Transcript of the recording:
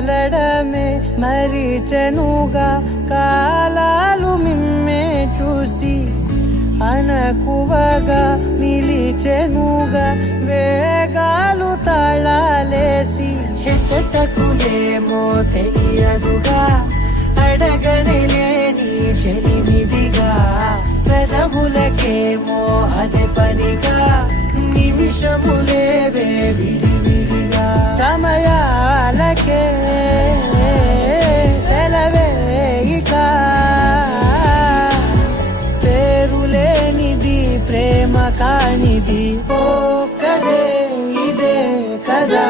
కదలడమే మరిచెనుగా కాలాలు మిమ్మే చూసి అనకువగా నిలిచెనుగా వేగాలు తాళాలేసి హెచ్చటకులేమో తెలియదుగా అడగని లేని చెలిమిదిగా పెదవులకేమో అదే పనిగా నిమిషములేవే విడివిడిగా సమయాలకే సెలవే ఇక పేరులేనిది ప్రేమ కానిది ఓ కదే ఇదే కదా